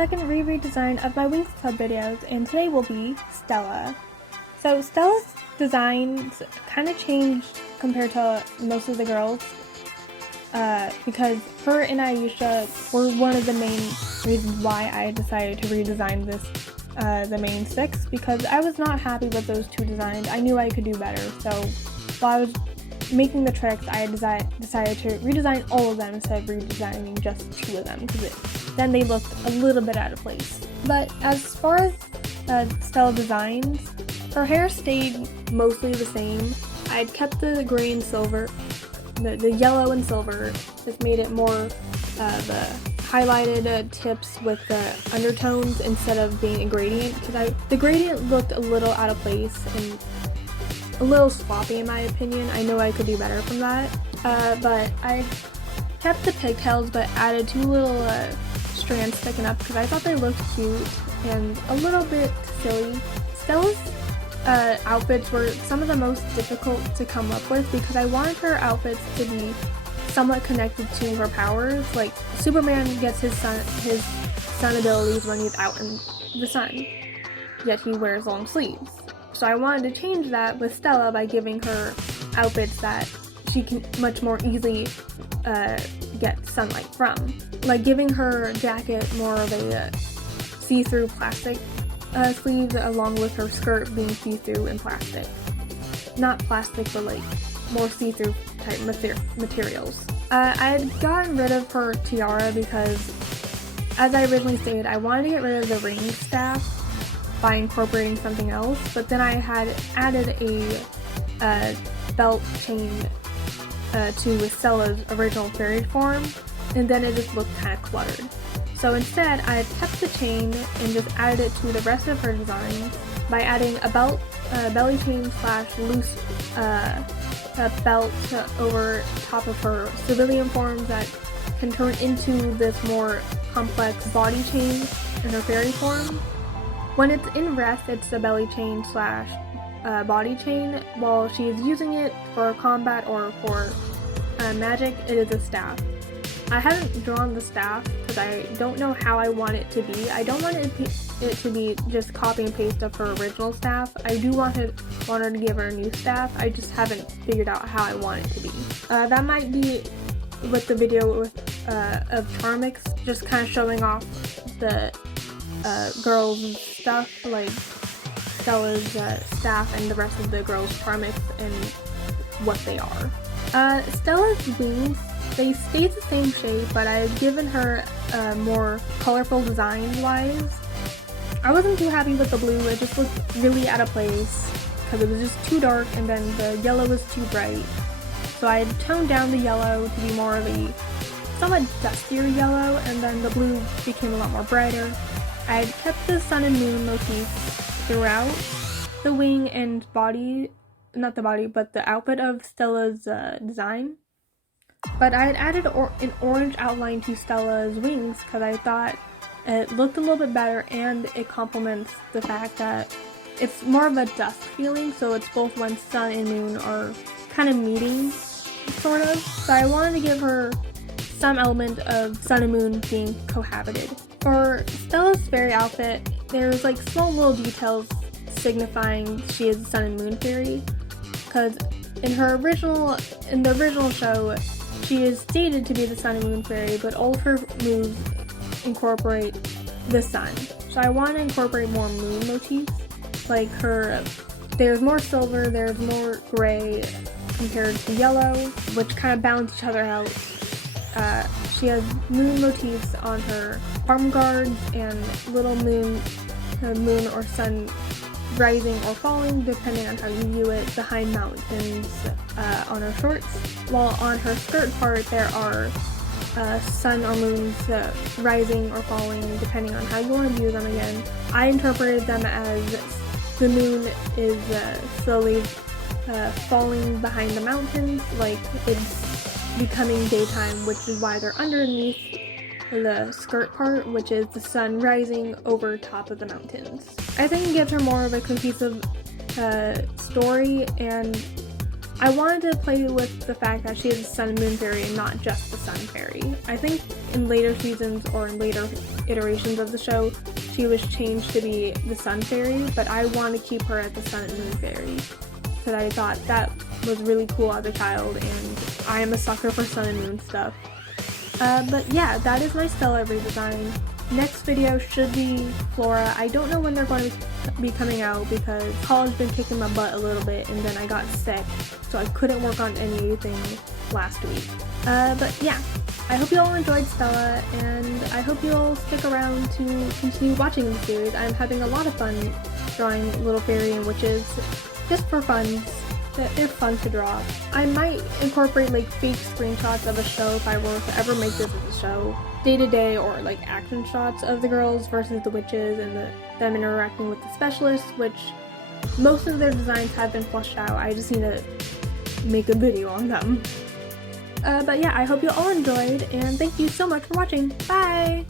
second re-redesign of my Winx Club videos, and today will be Stella. So Stella's designs kind of changed compared to most of the girls, because her and Aisha were one of the main reasons why I decided to redesign this, the main six, because I was not happy with those two designs. I knew I could do better, so while I was making the tricks, I decided to redesign all of them instead of redesigning just two of them, because then they looked a little bit out of place. But as far as Stella designs, her hair stayed mostly the same. I had kept the gray and silver, the yellow and silver, just made it more the highlighted tips with the undertones instead of being a gradient, because the gradient looked a little out of place and a little sloppy in my opinion. I know I could do better from that, but I kept the pigtails but added two little strands sticking up because I thought they looked cute and a little bit silly. Stella's outfits were some of the most difficult to come up with because I wanted her outfits to be somewhat connected to her powers. Like Superman gets his sun abilities when he's out in the sun, yet he wears long sleeves. So I wanted to change that with Stella by giving her outfits that she can much more easily get sunlight from. Like giving her jacket more of a see-through plastic sleeves, along with her skirt being see-through and plastic. Not plastic, but like more see-through type materials. I had gotten rid of her tiara because, as I originally stated, I wanted to get rid of the ring staff by incorporating something else, but then I had added a belt chain to Stella's original fairy form, and then it just looked kind of cluttered. So instead, I kept the chain and just added it to the rest of her designs by adding a belly chain / loose belt over top of her civilian forms that can turn into this more complex body chain in her fairy form. When it's in rest, it's the belly chain / body chain. While she is using it for combat or for magic, it is a staff. I haven't drawn the staff because I don't know how I want it to be. I don't want it to be just copy and paste of her original staff. I do want her to give her a new staff. I just haven't figured out how I want it to be. That might be with the video of Charmix, just kind of showing off the girls' stuff, like Stella's staff and the rest of the girls' Charmix and what they are. Stella's wings, they stayed the same shape, but I had given her more colorful design-wise. I wasn't too happy with the blue. It just looked really out of place because it was just too dark, and then the yellow was too bright. So I had toned down the yellow to be more of a somewhat dustier yellow, and then the blue became a lot more brighter. I had kept the sun and moon motifs throughout the wing and body, not the body, but the outfit of Stella's design. But I had added an orange outline to Stella's wings because I thought it looked a little bit better, and it complements the fact that it's more of a dusk feeling, so it's both when sun and moon are kind of meeting, sort of. So I wanted to give her some element of sun and moon being cohabited. For Stella's fairy outfit, there's like small little details signifying she is a sun and moon fairy, because in the original show, she is stated to be the sun and moon fairy, but all of her moves incorporate the sun. So I want to incorporate more moon motifs, like there's more silver, there's more gray compared to yellow, which kind of balance each other out. She has moon motifs on her arm guards and little moon or sun rising or falling, depending on how you view it, behind mountains on her shorts. While on her skirt part, there are sun or moons rising or falling, depending on how you want to view them again. I interpreted them as the moon is slowly falling behind the mountains, like it's becoming daytime, which is why they're underneath the skirt part, which is the sun rising over top of the mountains. I think it gives her more of a cohesive story, and I wanted to play with the fact that she is a sun and moon fairy and not just the sun fairy. I think in later seasons or in later iterations of the show, she was changed to be the sun fairy, but I want to keep her as the sun and moon fairy because I thought that was really cool as a child, and I am a sucker for sun and moon stuff. But yeah, that is my Stella redesign. Next video should be Flora. I don't know when they're going to be coming out because college been kicking my butt a little bit and then I got sick, so I couldn't work on anything last week. But yeah, I hope you all enjoyed Stella, and I hope you'll stick around to continue watching the series. I'm having a lot of fun drawing little fairy and witches, just for fun. They're fun to draw. I might incorporate like fake screenshots of a show if I were to ever make this as a show. Day-to-day or like action shots of the girls versus the witches and them interacting with the specialists, which most of their designs have been fleshed out. I just need to make a video on them. But yeah, I hope you all enjoyed, and thank you so much for watching. Bye!